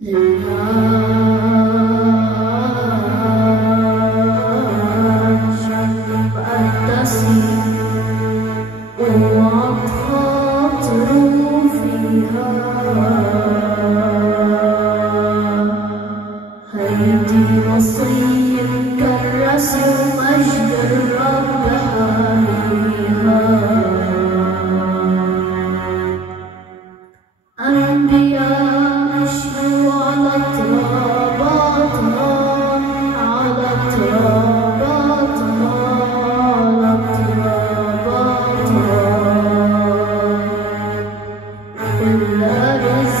هيدي وصية كرس ومجد الرب حاميها. أنبياء مشوا على تراباتها، على تراباتها، على تراباتها، والأرز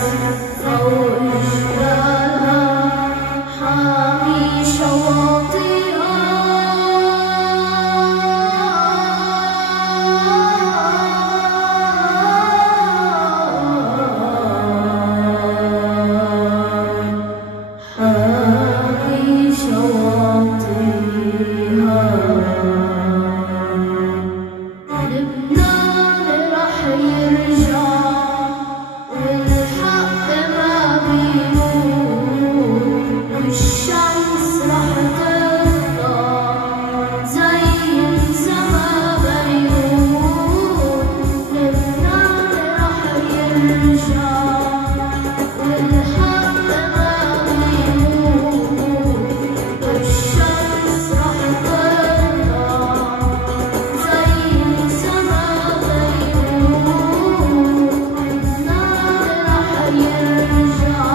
فوق جبالها حامي شواطئها. حامي شواطئها. لبنان رح يرجع والحق ما بيموت، والشمس رح تطلع زي السما بيروت. لبنان رح يرجع والحق ما بيموت، والشمس رح تطلع زي السما بيروت. لبنان رح يرجع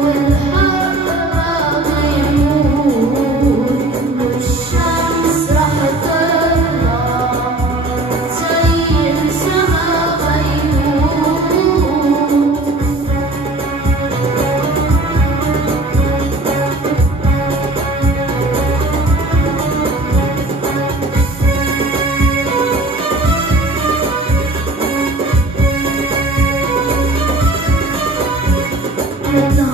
والحق ما بيموت، والشمس رح تطلع زي السما بيروت. لبنان